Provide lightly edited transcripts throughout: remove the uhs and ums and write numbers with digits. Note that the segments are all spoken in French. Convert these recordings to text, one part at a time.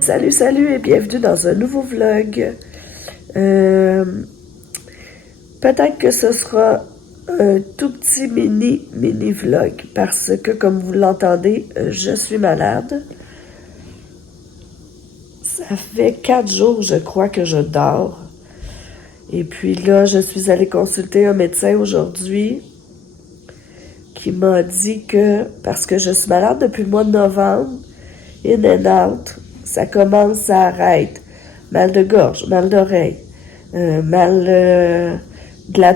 Salut, salut et bienvenue dans un nouveau vlog. Euh, Peut-être que ce sera un tout petit mini vlog parce que comme vous l'entendez, je suis malade. Ça fait 4 jours, je crois, que je dors. Et puis là, je suis allée consulter un médecin aujourd'hui qui m'a dit que, parce que je suis malade depuis le mois de novembre, in and out, ça commence, ça arrête. Mal de gorge, mal d'oreille, mal de la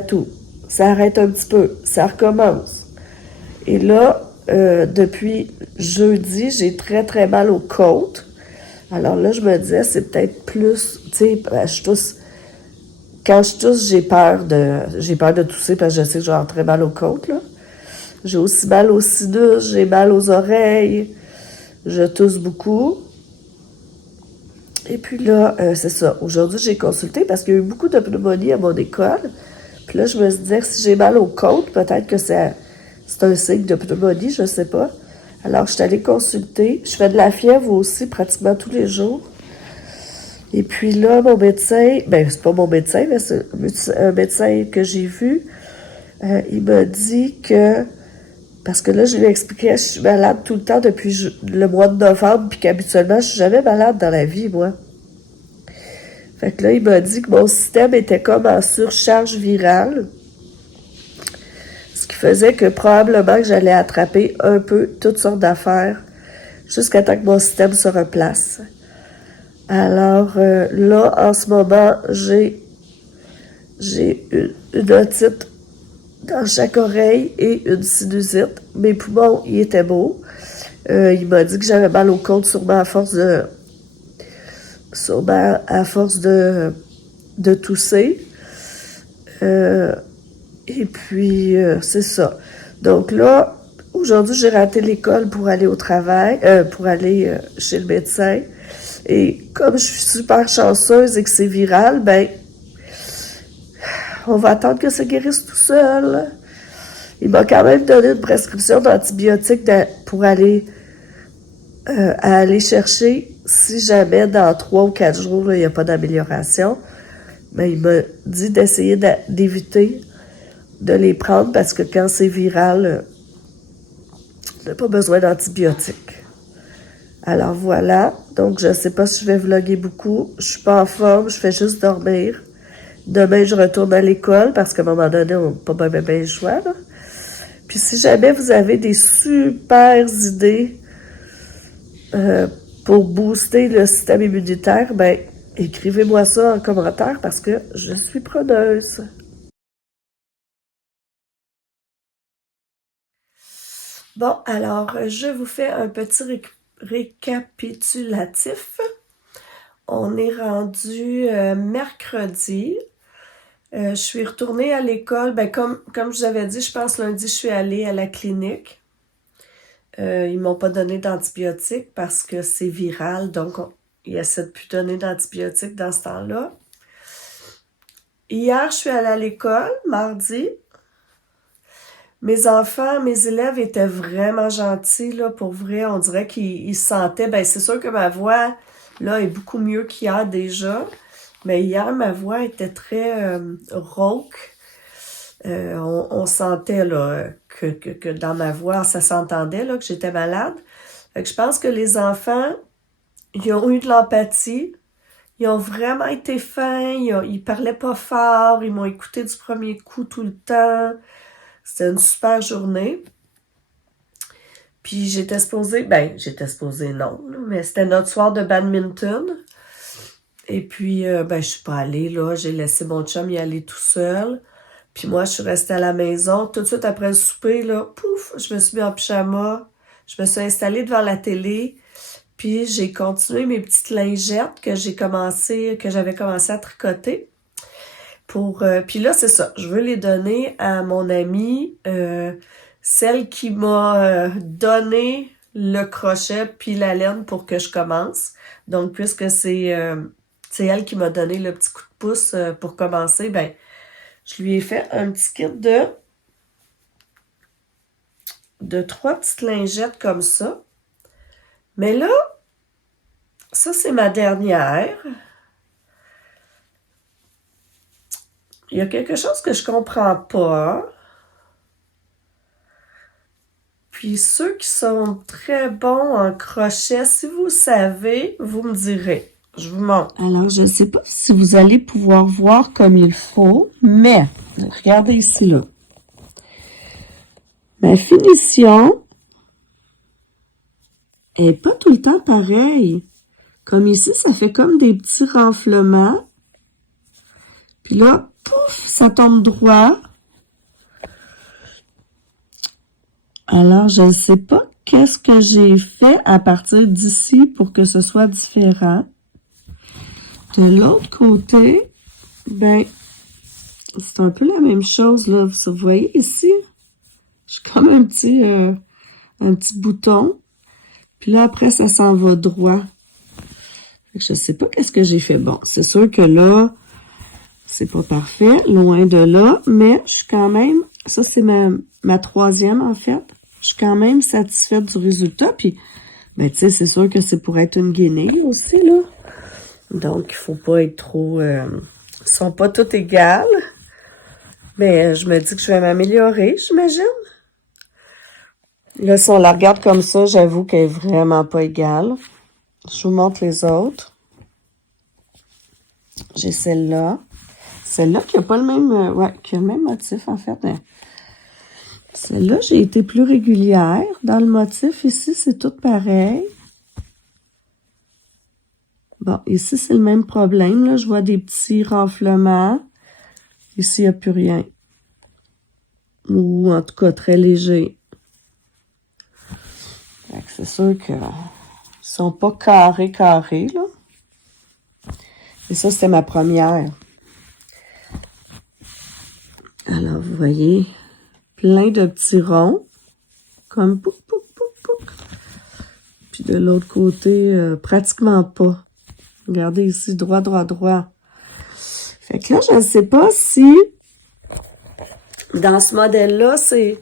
toux. Ça arrête un petit peu, ça recommence. Et là, depuis jeudi, j'ai très très mal aux côtes. Alors là, je me disais, c'est peut-être plus, tu sais, je tousse. Quand je tousse, j'ai peur de tousser parce que je sais que je vais avoir très mal aux côtes, là. J'ai aussi mal aux sinus, j'ai mal aux oreilles, je tousse beaucoup. Et puis là, c'est ça. Aujourd'hui, j'ai consulté parce qu'il y a eu beaucoup de pneumonie à mon école. Puis là, je me suis dit, si j'ai mal aux côtes, peut-être que c'est un signe de pneumonie, je sais pas. Alors, je suis allée consulter. Je fais de la fièvre aussi, pratiquement tous les jours. Et puis là, mon médecin, ben, c'est pas mon médecin, mais c'est un médecin que j'ai vu. Il m'a dit que, parce que là, je lui ai expliqué que je suis malade tout le temps depuis le mois de novembre, puis qu'habituellement, je suis jamais malade dans la vie, moi. Fait que là, il m'a dit que mon système était comme en surcharge virale, ce qui faisait que probablement que j'allais attraper un peu toutes sortes d'affaires jusqu'à temps que mon système se replace. Alors là, en ce moment, j'ai une otite dans chaque oreille et une sinusite. Mes poumons, ils étaient beaux. Il m'a dit que j'avais mal au côte sûrement à force de tousser. Et puis, c'est ça. Donc là, aujourd'hui, j'ai raté l'école pour aller au travail, pour aller chez le médecin. Et comme je suis super chanceuse et que c'est viral, ben, on va attendre que ça guérisse tout seul. Il m'a quand même donné une prescription d'antibiotiques pour aller chercher si jamais dans 3 ou 4 jours, il n'y a pas d'amélioration. Mais il m'a dit d'essayer d'éviter de les prendre parce que quand c'est viral, on n'a pas besoin d'antibiotiques. Alors voilà, donc je ne sais pas si je vais vlogger beaucoup. Je suis pas en forme, je fais juste dormir. Demain, je retourne à l'école parce qu'à un moment donné, on n'a pas bien le choix. Là. Puis si jamais vous avez des super idées euh, pour booster le système immunitaire, ben écrivez-moi ça en commentaire parce que je suis preneuse. Bon, alors, je vous fais un petit récapitulatif. On est rendu mercredi. Je suis retournée à l'école. Ben, comme je vous avais dit, je pense lundi, je suis allée à la clinique. Ils m'ont pas donné d'antibiotiques parce que c'est viral, donc ils essaient de plus donner d'antibiotiques dans ce temps-là. Hier, je suis allée à l'école, mardi. Mes enfants, mes élèves étaient vraiment gentils, là, pour vrai. On dirait qu'ils se sentaient. Ben, c'est sûr que ma voix, là, est beaucoup mieux qu'hier déjà. Mais hier, ma voix était très rauque. On sentait, là, que dans ma voix, ça s'entendait, là, que j'étais malade. Fait que je pense que les enfants, ils ont eu de l'empathie. Ils ont vraiment été fins. Ils parlaient pas fort. Ils m'ont écouté du premier coup tout le temps. C'était une super journée. Puis j'étais supposée non, là, mais c'était notre soir de badminton. Et puis, ben, je suis pas allée, là. J'ai laissé mon chum y aller tout seul. Puis moi, je suis restée à la maison. Tout de suite après le souper, là, pouf, je me suis mis en pyjama. Je me suis installée devant la télé. Puis j'ai continué mes petites lingettes que j'avais commencé à tricoter. Puis là, c'est ça. Je veux les donner à mon amie, celle qui m'a donné le crochet puis la laine pour que je commence. Donc, puisque c'est elle qui m'a donné le petit coup de pouce pour commencer, ben, je lui ai fait un petit kit de 3 petites lingettes comme ça. Mais là, Ça, c'est ma dernière. Il y a quelque chose que je comprends pas. Puis ceux qui sont très bons en crochet, si vous savez, vous me direz. Je vous montre. Alors, je ne sais pas si vous allez pouvoir voir comme il faut, mais regardez ici, là. Ma finition est pas tout le temps pareille. Comme ici, ça fait comme des petits renflements. Puis là, pouf, ça tombe droit. Alors, je ne sais pas qu'est-ce que j'ai fait à partir d'ici pour que ce soit différent. De l'autre côté, ben, c'est un peu la même chose, là. Vous voyez ici? J'ai comme un petit bouton. Puis là, après, ça s'en va droit. Je sais pas qu'est-ce que j'ai fait. Bon, c'est sûr que là, c'est pas parfait, loin de là, mais je suis quand même, ça c'est ma troisième en fait, je suis quand même satisfaite du résultat, puis, ben tu sais, c'est sûr que c'est pour être une guinée aussi, là. Donc, il faut pas être trop, ils sont pas toutes égales, mais je me dis que je vais m'améliorer, j'imagine. Là, si on la regarde comme ça, j'avoue qu'elle est vraiment pas égale. Je vous montre les autres. J'ai celle-là. Celle-là qui a pas le même, qui a le même motif, en fait. Mais celle-là, j'ai été plus régulière. Dans le motif, ici, c'est tout pareil. Bon, ici, c'est le même problème, là. Je vois des petits renflements. Ici, il n'y a plus rien. Ou, en tout cas, très léger. C'est sûr que sont pas carrés, là. Et ça, c'était ma première. Alors, vous voyez, plein de petits ronds, comme pouc, pouc, pouc, pouc. Puis de l'autre côté, pratiquement pas. Regardez ici, droit, droit, droit. Fait que là, je ne sais pas si, dans ce modèle-là, c'est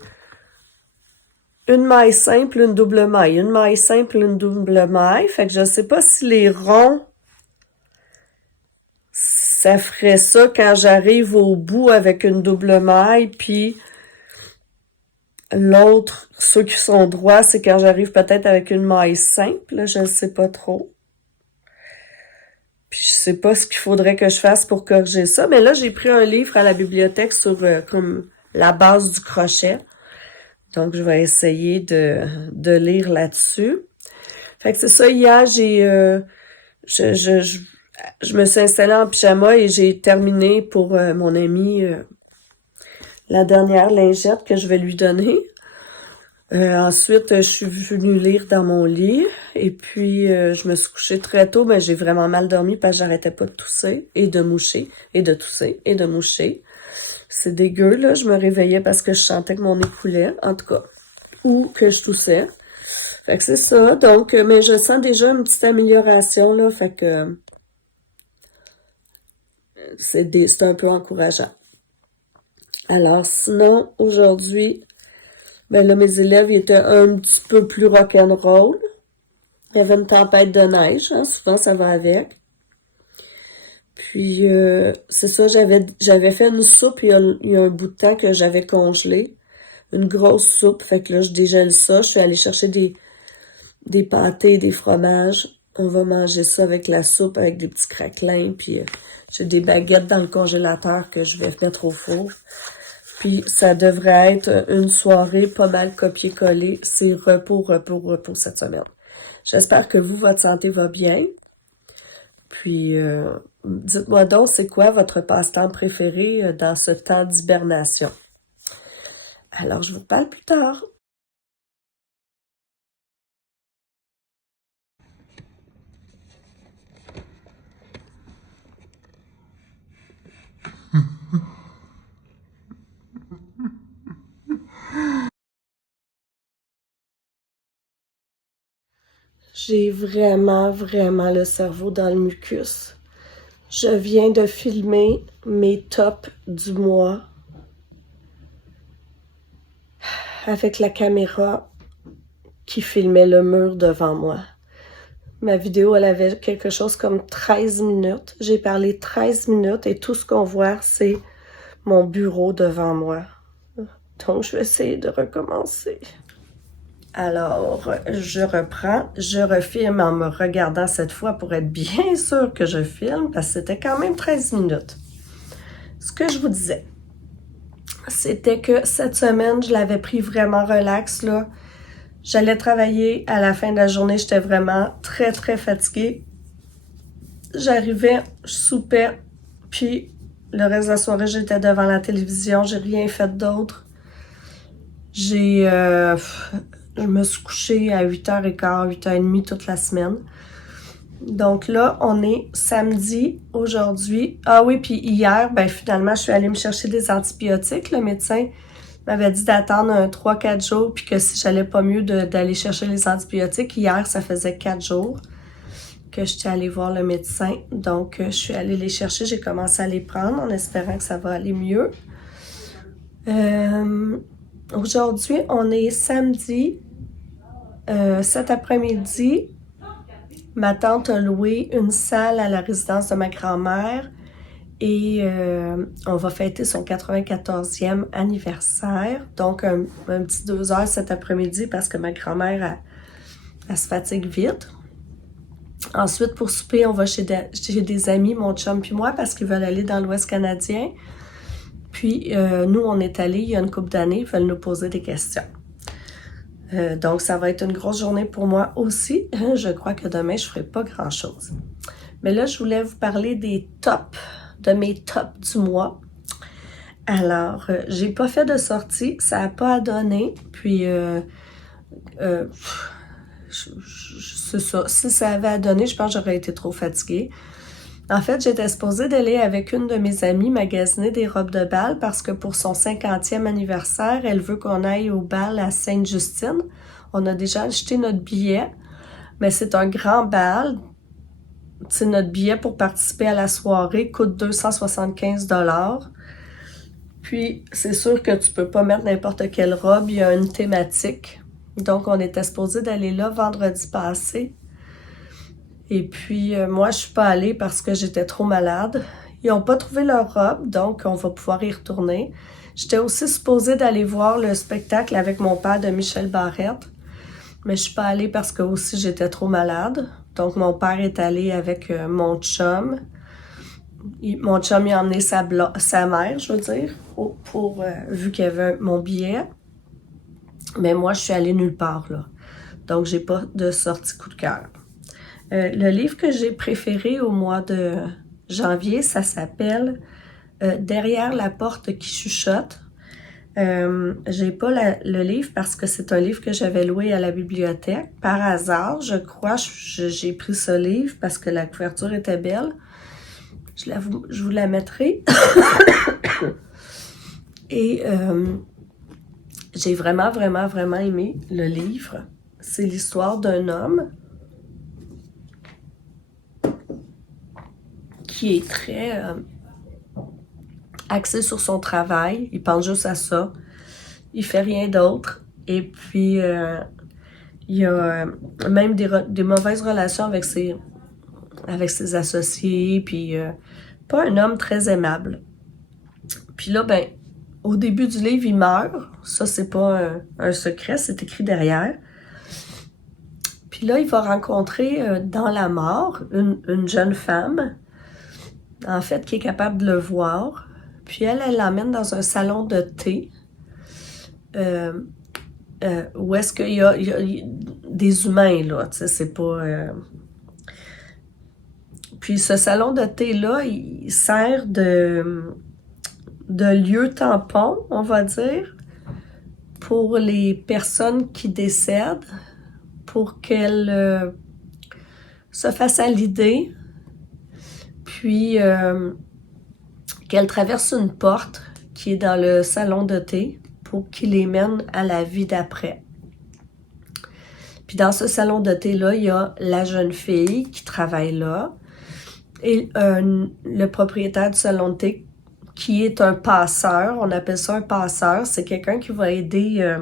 une maille simple, une double maille. Une maille simple, une double maille. Fait que je ne sais pas si les ronds, ça ferait ça quand j'arrive au bout avec une double maille, puis l'autre, ceux qui sont droits, c'est quand j'arrive peut-être avec une maille simple, là, je ne sais pas trop. Puis je sais pas ce qu'il faudrait que je fasse pour corriger ça, mais là, j'ai pris un livre à la bibliothèque sur comme la base du crochet. Donc, je vais essayer de lire là-dessus. Fait que c'est ça, hier, je me suis installée en pyjama et j'ai terminé pour mon ami la dernière lingette que je vais lui donner. Ensuite, je suis venue lire dans mon lit et puis je me suis couchée très tôt, mais j'ai vraiment mal dormi parce que j'arrêtais pas de tousser et de moucher et de tousser et de moucher. C'est dégueu, là. Je me réveillais parce que je sentais que mon nez coulait, en tout cas, ou que je toussais. Fait que c'est ça. Donc, mais je sens déjà une petite amélioration, là. Fait que c'est un peu encourageant. Alors, sinon, aujourd'hui, ben là, mes élèves ils étaient un petit peu plus rock'n'roll. Il y avait une tempête de neige, hein, souvent ça va avec. Puis, c'est ça, j'avais fait une soupe il y a un bout de temps que j'avais congelé. Une grosse soupe, fait que là, je dégèle ça. Je suis allée chercher des pâtés, des fromages. On va manger ça avec la soupe, avec des petits craquelins. Puis, j'ai des baguettes dans le congélateur que je vais mettre au four. Puis, ça devrait être une soirée pas mal copier-coller. C'est repos, repos, repos cette semaine. J'espère que vous, votre santé va bien. Puis, dites-moi donc, c'est quoi votre passe-temps préféré dans ce temps d'hibernation? Alors, je vous parle plus tard. J'ai vraiment, vraiment le cerveau dans le mucus. Je viens de filmer mes tops du mois avec la caméra qui filmait le mur devant moi. Ma vidéo, elle avait quelque chose comme 13 minutes. J'ai parlé 13 minutes et tout ce qu'on voit, c'est mon bureau devant moi. Donc, je vais essayer de recommencer. Alors, je reprends, je refilme en me regardant cette fois pour être bien sûr que je filme, parce que c'était quand même 13 minutes. Ce que je vous disais, c'était que cette semaine, je l'avais pris vraiment relax, là. J'allais travailler, à la fin de la journée, j'étais vraiment très, très fatiguée. J'arrivais, je soupais, puis le reste de la soirée, j'étais devant la télévision, j'ai rien fait d'autre. Je me suis couchée à 8h15, 8h30 toute la semaine. Donc là, on est samedi aujourd'hui. Ah oui, puis hier, ben finalement, je suis allée me chercher des antibiotiques. Le médecin m'avait dit d'attendre 3-4 jours, puis que si j'allais pas mieux d'aller chercher les antibiotiques. Hier, ça faisait 4 jours que j'étais allée voir le médecin. Donc, je suis allée les chercher. J'ai commencé à les prendre en espérant que ça va aller mieux. Aujourd'hui, on est samedi. Cet après-midi, ma tante a loué une salle à la résidence de ma grand-mère et on va fêter son 94e anniversaire. Donc, un petit 2 heures cet après-midi parce que ma grand-mère, elle se fatigue vite. Ensuite, pour souper, on va chez des amis, mon chum puis moi, parce qu'ils veulent aller dans l'Ouest canadien. Puis, nous, on est allés il y a une couple d'années, ils veulent nous poser des questions. Donc, ça va être une grosse journée pour moi aussi. Je crois que demain, je ne ferai pas grand-chose. Mais là, je voulais vous parler des tops, de mes tops du mois. Alors, j'ai pas fait de sortie, ça n'a pas à donner. Puis, c'est ça. Si ça avait à donner, je pense que j'aurais été trop fatiguée. En fait, j'étais supposée d'aller avec une de mes amies magasiner des robes de bal parce que pour son 50e anniversaire, elle veut qu'on aille au bal à Sainte-Justine. On a déjà acheté notre billet, mais c'est un grand bal. T'sais, notre billet pour participer à la soirée coûte 275 $. Puis, c'est sûr que tu peux pas mettre n'importe quelle robe, il y a une thématique. Donc, on était supposé d'aller là vendredi passé. Et puis, moi, je suis pas allée parce que j'étais trop malade. Ils ont pas trouvé leur robe, donc on va pouvoir y retourner. J'étais aussi supposée d'aller voir le spectacle avec mon père de Michel Barrette, mais je suis pas allée parce que aussi j'étais trop malade. Donc, mon père est allé avec mon chum. Mon chum, il a emmené sa mère, je veux dire, vu qu'il y avait mon billet. Mais moi, je suis allée nulle part, là. Donc, j'ai pas de sortie coup de cœur. Le livre que j'ai préféré au mois de janvier, ça s'appelle Derrière la porte qui chuchote. J'ai pas le livre parce que c'est un livre que j'avais loué à la bibliothèque. Par hasard, je crois, j'ai pris ce livre parce que la couverture était belle. Je vous la mettrai. Et j'ai vraiment, vraiment, vraiment aimé le livre. C'est l'histoire d'un homme qui est très axé sur son travail. Il pense juste à ça. Il fait rien d'autre. Et puis, il a même des mauvaises relations avec ses associés. Puis, pas un homme très aimable. Puis là, ben, au début du livre, il meurt. Ça, c'est pas un secret, c'est écrit derrière. Puis là, il va rencontrer dans la mort une jeune femme, en fait, qui est capable de le voir. Puis elle l'emmène dans un salon de thé où est-ce qu'il y a des humains, là, tu sais, c'est pas... Puis ce salon de thé-là, il sert de lieu tampon, on va dire, pour les personnes qui décèdent, pour qu'elles se fassent à l'idée, puis qu'elles traversent une porte qui est dans le salon de thé pour qu'il les mène à la vie d'après. Puis dans ce salon de thé-là, il y a la jeune fille qui travaille là et le propriétaire du salon de thé qui est un passeur. On appelle ça un passeur. C'est quelqu'un qui va aider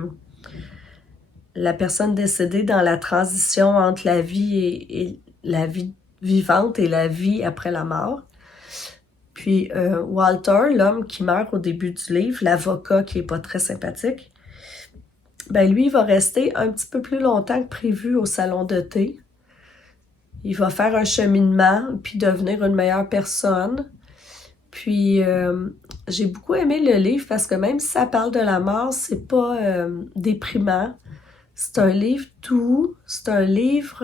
la personne décédée dans la transition entre la vie la vie vivante et la vie après la mort. Puis Walter, l'homme qui meurt au début du livre, l'avocat qui est pas très sympathique, ben lui, il va rester un petit peu plus longtemps que prévu au salon de thé. Il va faire un cheminement, puis devenir une meilleure personne. Puis, j'ai beaucoup aimé le livre parce que même si ça parle de la mort, c'est pas déprimant. C'est un livre doux, c'est un livre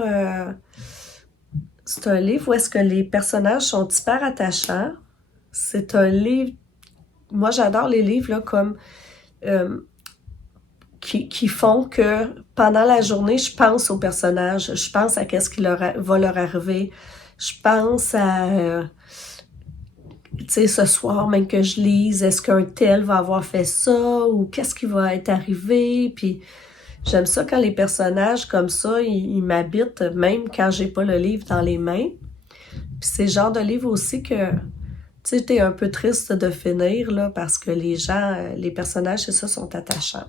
où est-ce que les personnages sont hyper attachants. C'est un livre... Moi, j'adore les livres là, comme... qui font que pendant la journée, je pense aux personnages, je pense à qu'est-ce qui va leur arriver, je pense à, tu sais, ce soir même que je lise, est-ce qu'un tel va avoir fait ça, ou qu'est-ce qui va être arrivé, puis j'aime ça quand les personnages comme ça, ils m'habitent, même quand j'ai pas le livre dans les mains, puis c'est le genre de livre aussi que, tu sais, t'es un peu triste de finir, là, parce que les gens, les personnages, c'est ça, sont attachants.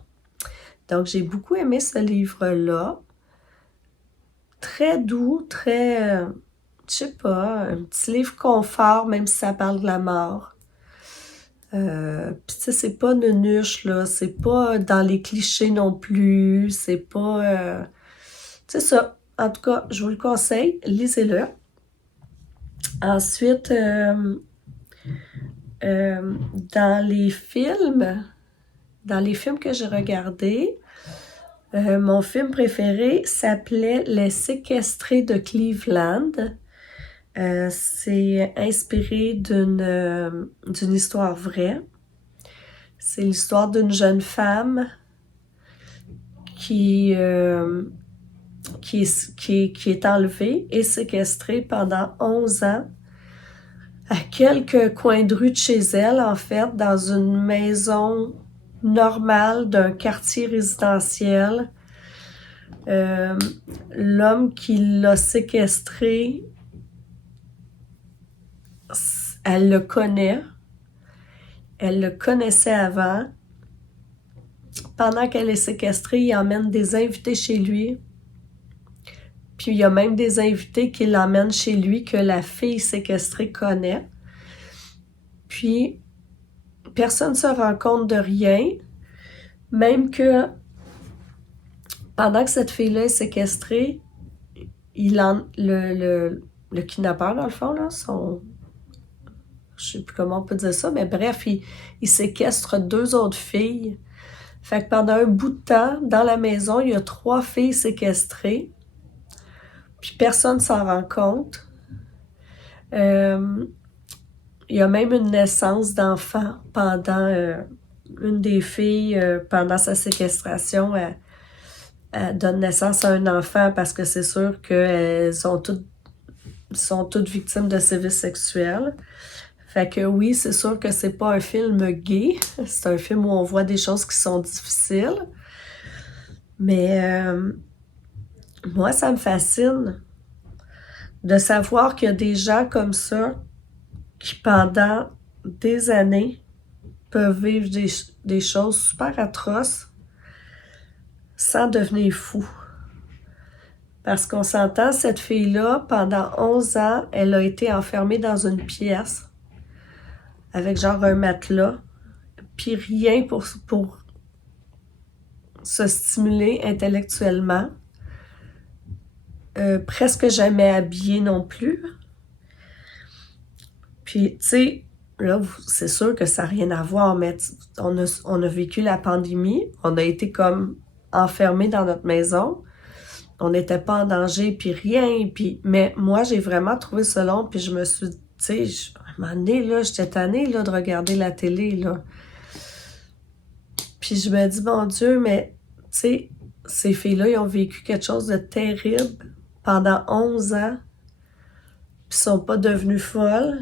Donc, j'ai beaucoup aimé ce livre-là. Très doux, très, je sais pas, un petit livre confort, même si ça parle de la mort. Puis, tu sais, c'est pas nunuche, là. C'est pas dans les clichés non plus. C'est pas... c'est ça. En tout cas, je vous le conseille. Lisez-le. Ensuite, dans les films que j'ai regardés, mon film préféré s'appelait Les Séquestrés de Cleveland. C'est inspiré d'une histoire vraie. C'est l'histoire d'une jeune femme qui est enlevée et séquestrée pendant 11 ans à quelques coins de rue de chez elle, en fait, dans une maison normale d'un quartier résidentiel. L'homme qui l'a séquestrée, elle le connaît. Elle le connaissait avant. Pendant qu'elle est séquestrée, il emmène des invités chez lui. Puis il y a même des invités qui l'emmènent chez lui que la fille séquestrée connaît. Puis personne ne se rend compte de rien, même que pendant que cette fille-là est séquestrée, le kidnappeur, dans le fond, là, je sais plus comment on peut dire ça, mais bref, il séquestre 2 autres filles. Fait que pendant un bout de temps, dans la maison, il y a 3 filles séquestrées. Puis personne ne s'en rend compte. Il y a même une naissance d'enfant pendant une des filles, pendant sa séquestration, elle donne naissance à un enfant parce que c'est sûr qu'elles sont toutes victimes de sévices sexuels. Fait que oui, c'est sûr que c'est pas un film gay. C'est un film où on voit des choses qui sont difficiles. Mais moi, ça me fascine de savoir qu'il y a des gens comme ça qui, pendant des années, peuvent vivre des choses super atroces sans devenir fou. Parce qu'on s'entend, cette fille-là, pendant 11 ans, elle a été enfermée dans une pièce avec genre un matelas, puis rien pour se stimuler intellectuellement. Presque jamais habillée non plus. Puis, tu sais, là, c'est sûr que ça n'a rien à voir, mais on a vécu la pandémie, on a été comme enfermés dans notre maison, on n'était pas en danger, puis rien, puis... Mais moi, j'ai vraiment trouvé ça long, puis je me suis... Tu sais, à un moment donné, là, j'étais tannée, là, de regarder la télé, là. Puis je me dis, mon Dieu, mais, tu sais, ces filles-là, ils ont vécu quelque chose de terrible pendant 11 ans, puis ils sont pas devenues folles.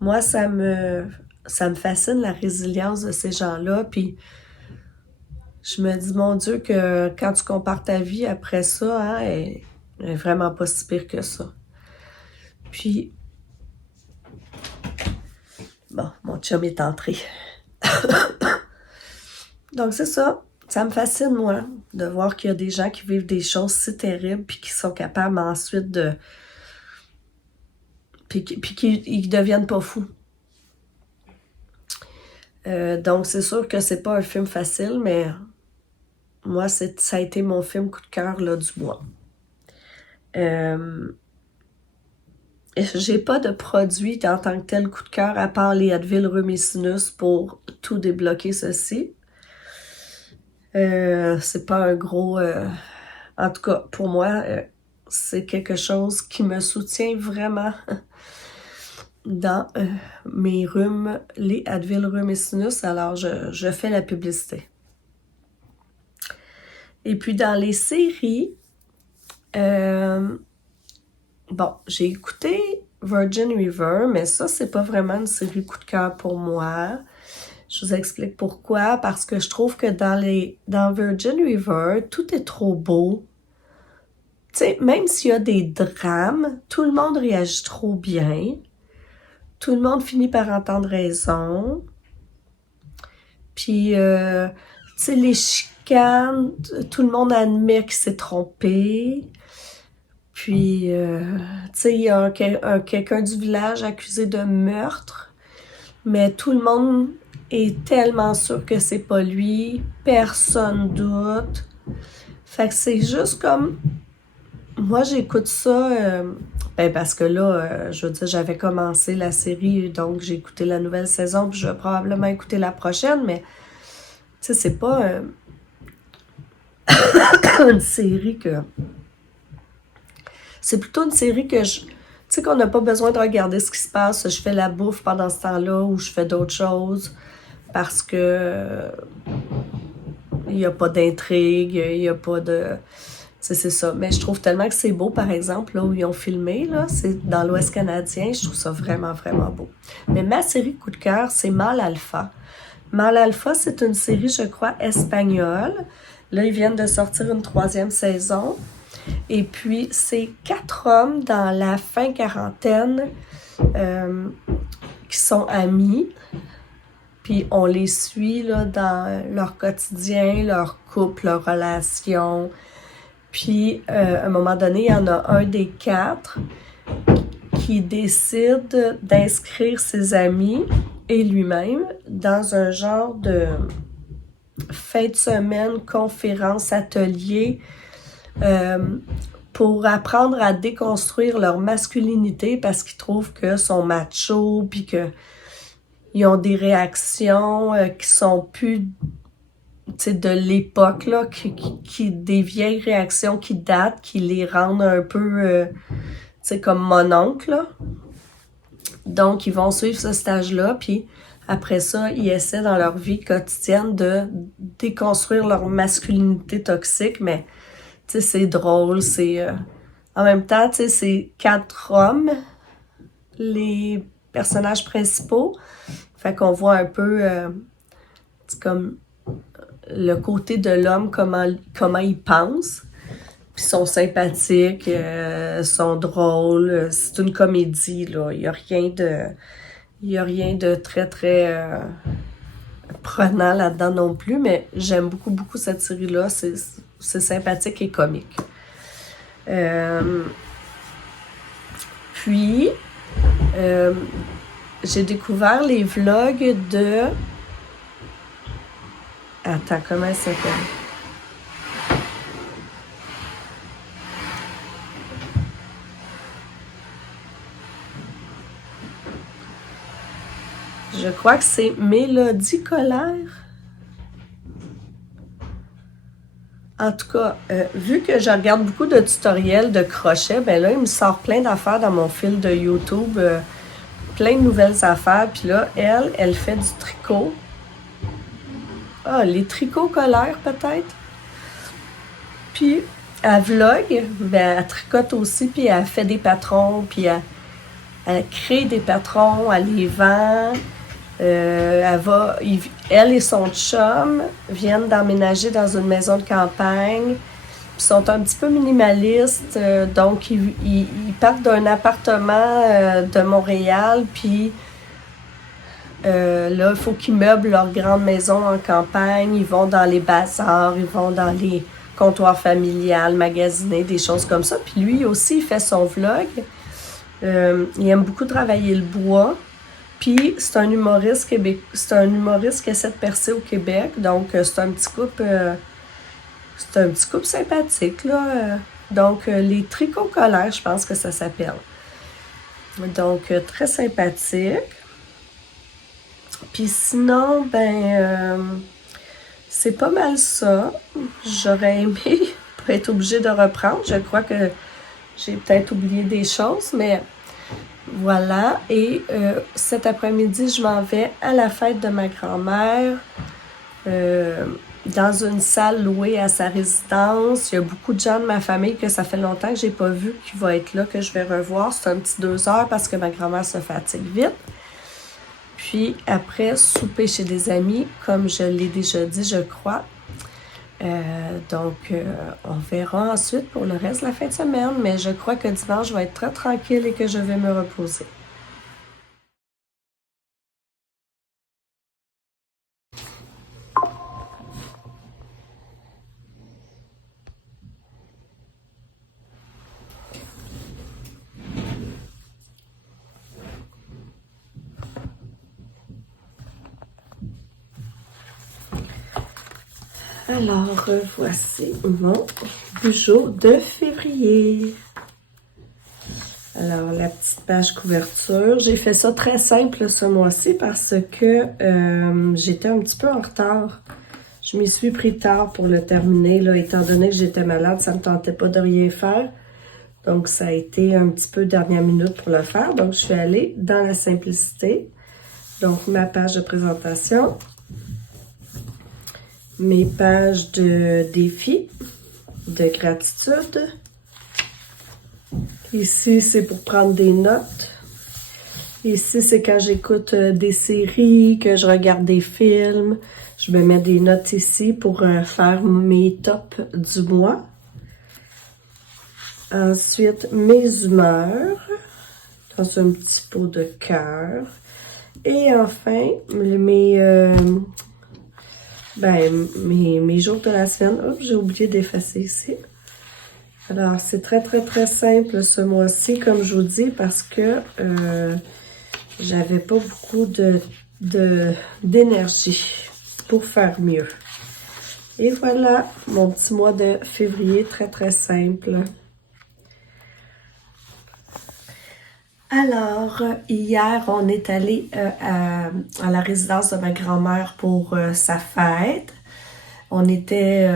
Moi, ça me fascine, la résilience de ces gens-là, puis je me dis, mon Dieu, que quand tu compares ta vie après ça, hein, elle est vraiment pas si pire que ça. Puis, bon, mon chum est entré. Donc, c'est ça. Ça me fascine, moi, de voir qu'il y a des gens qui vivent des choses si terribles puis qui sont capables ensuite de puis qu'ils deviennent pas fous. Donc, c'est sûr que c'est pas un film facile, mais moi, ça a été mon film coup de cœur là, du mois. J'ai pas de produit en tant que tel coup de cœur, à part les Advil Rhume et Sinus pour tout débloquer ceci. C'est pas un gros... en tout cas, pour moi, c'est quelque chose qui me soutient vraiment dans mes rhumes, les Advil Rhume et Sinus, alors je fais la publicité. Et puis dans les séries, bon, j'ai écouté Virgin River, mais ça, c'est pas vraiment une série coup de cœur pour moi. Je vous explique pourquoi. Parce que je trouve que dans Virgin River, tout est trop beau. Tu sais, même s'il y a des drames, tout le monde réagit trop bien. Tout le monde finit par entendre raison. Puis, tu sais, les chicanes, tout le monde admet qu'il s'est trompé. Puis, tu sais, il y a quelqu'un du village accusé de meurtre, mais tout le monde est tellement sûr que c'est pas lui, personne doute. Fait que c'est juste comme... Moi, j'écoute ça, parce que là, je veux dire, j'avais commencé la série, donc j'ai écouté la nouvelle saison, puis je vais probablement écouter la prochaine, mais, tu sais, c'est pas une série que... C'est plutôt une série que tu sais, qu'on n'a pas besoin de regarder ce qui se passe. Je fais la bouffe pendant ce temps-là ou je fais d'autres choses parce que il n'y a pas d'intrigue, il n'y a pas de... C'est ça. Mais je trouve tellement que c'est beau, par exemple, là où ils ont filmé, là, c'est dans l'Ouest canadien. Je trouve ça vraiment, vraiment beau. Mais ma série coup de cœur, c'est Mâle Alpha. Mâle Alpha, c'est une série, je crois, espagnole. Là, ils viennent de sortir une 3e saison. Et puis, c'est 4 hommes dans la fin quarantaine qui sont amis. Puis, on les suit là, dans leur quotidien, leur couple, leur relation. Puis, à un moment donné, il y en a un des 4 qui décide d'inscrire ses amis et lui-même dans un genre de fin de semaine, conférence, atelier, pour apprendre à déconstruire leur masculinité parce qu'ils trouvent que sont machos puis que ils ont des réactions qui sont plus, tu sais, de l'époque là, des vieilles réactions qui datent, qui les rendent un peu, tu sais, comme mon oncle là. Donc ils vont suivre ce stage-là puis après ça, ils essaient dans leur vie quotidienne de déconstruire leur masculinité toxique, mais tu sais, c'est drôle, c'est... en même temps, tu sais, c'est 4 hommes, les personnages principaux. Fait qu'on voit un peu, comme le côté de l'homme, comment il pense. Puis ils sont sympathiques, sont drôles. C'est une comédie, là. Il y a rien de très, très prenant là-dedans non plus, mais j'aime beaucoup, beaucoup cette série-là. C'est sympathique et comique. Puis, j'ai découvert les vlogs de... Attends, comment elle s'appelle? Je crois que c'est Mélodie Colère. En tout cas, vu que je regarde beaucoup de tutoriels de crochet, ben là, il me sort plein d'affaires dans mon fil de YouTube, plein de nouvelles affaires. Puis là, elle fait du tricot. Ah, les tricots colères peut-être. Puis, elle vlog, ben elle tricote aussi, puis elle fait des patrons, puis elle crée des patrons, elle les vend. Elle et son chum viennent d'emménager dans une maison de campagne. Ils sont un petit peu minimalistes, donc ils partent d'un appartement de Montréal, puis là, il faut qu'ils meublent leur grande maison en campagne. Ils vont dans les bazars, ils vont dans les comptoirs familiales, magasiner, des choses comme ça. Puis lui aussi, il fait son vlog. Il aime beaucoup travailler le bois. Puis c'est un humoriste c'est un humoriste qui essaie de percer au Québec. Donc c'est un petit couple sympathique là. Donc les tricots colères, je pense que ça s'appelle. Donc très sympathique. Puis sinon, c'est pas mal ça. J'aurais aimé pas être obligée de reprendre. Je crois que j'ai peut-être oublié des choses, mais voilà. Et cet après-midi, je m'en vais à la fête de ma grand-mère dans une salle louée à sa résidence. Il y a beaucoup de gens de ma famille que ça fait longtemps que j'ai pas vu qui va être là, que je vais revoir. C'est un petit 2 heures parce que ma grand-mère se fatigue vite. Puis après, souper chez des amis, comme je l'ai déjà dit, je crois. Donc, on verra ensuite pour le reste de la fin de semaine, mais je crois que dimanche, je vais être très tranquille et que je vais me reposer. Alors, voici mon jour de février. Alors, la petite page couverture. J'ai fait ça très simple ce mois-ci parce que j'étais un petit peu en retard. Je m'y suis pris tard pour le terminer, là, étant donné que j'étais malade, ça ne me tentait pas de rien faire. Donc, ça a été un petit peu dernière minute pour le faire. Donc, je suis allée dans la simplicité. Donc, ma page de présentation. Mes pages de défi, de gratitude. Ici, c'est pour prendre des notes. Ici, c'est quand j'écoute des séries, que je regarde des films. Je me mets des notes ici pour faire mes tops du mois. Ensuite, mes humeurs dans un petit pot de cœur. Et enfin, mes jours de la semaine. Hop, j'ai oublié d'effacer ici. Alors, c'est très, très, très simple ce mois-ci, comme je vous dis, parce que j'avais pas beaucoup d'énergie pour faire mieux. Et voilà, mon petit mois de février, très, très simple. Alors, hier, on est allé à la résidence de ma grand-mère pour sa fête. On était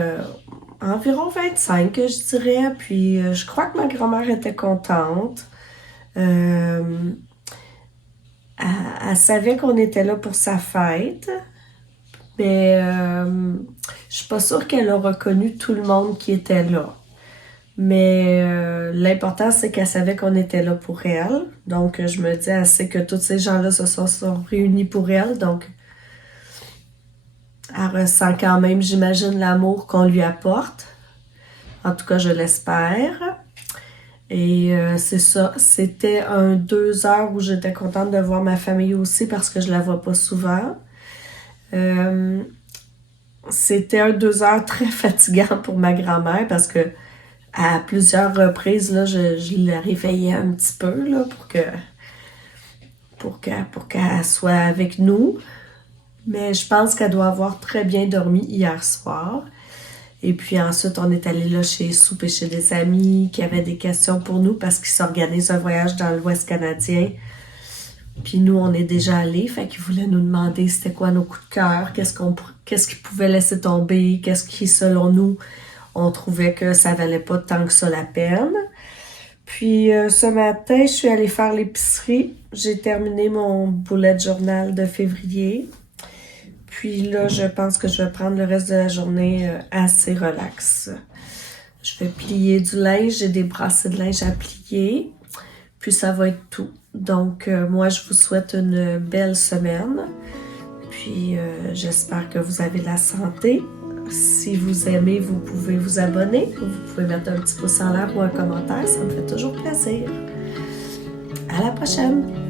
environ 25, je dirais, puis je crois que ma grand-mère était contente. Elle savait qu'on était là pour sa fête, mais je suis pas sûre qu'elle a reconnu tout le monde qui était là. Mais l'important, c'est qu'elle savait qu'on était là pour elle. Donc, je me dis, elle sait que tous ces gens-là se sont réunis pour elle. Donc, elle ressent quand même, j'imagine, l'amour qu'on lui apporte. En tout cas, je l'espère. Et c'est ça. C'était un 2 heures où j'étais contente de voir ma famille aussi parce que je la vois pas souvent. C'était un 2 heures très fatigant pour ma grand-mère parce que à plusieurs reprises, là, je la réveillais un petit peu là, pour qu'elle soit avec nous. Mais je pense qu'elle doit avoir très bien dormi hier soir. Et puis ensuite, on est allé là souper chez des amis qui avaient des questions pour nous parce qu'ils s'organisent un voyage dans l'Ouest canadien. Puis nous, on est déjà allés, fait qu'ils voulaient nous demander c'était quoi nos coups de cœur, qu'est-ce qu'ils pouvaient laisser tomber, qu'est-ce qui, selon nous, on trouvait que ça valait pas tant que ça la peine. Puis ce matin, je suis allée faire l'épicerie. J'ai terminé mon bullet journal de février. Puis là, je pense que je vais prendre le reste de la journée assez relax. Je vais plier du linge. J'ai des brassées de linge à plier. Puis ça va être tout. Donc, moi, je vous souhaite une belle semaine. Puis j'espère que vous avez la santé. Si vous aimez, vous pouvez vous abonner. Vous pouvez mettre un petit pouce en l'air ou un commentaire. Ça me fait toujours plaisir. À la prochaine!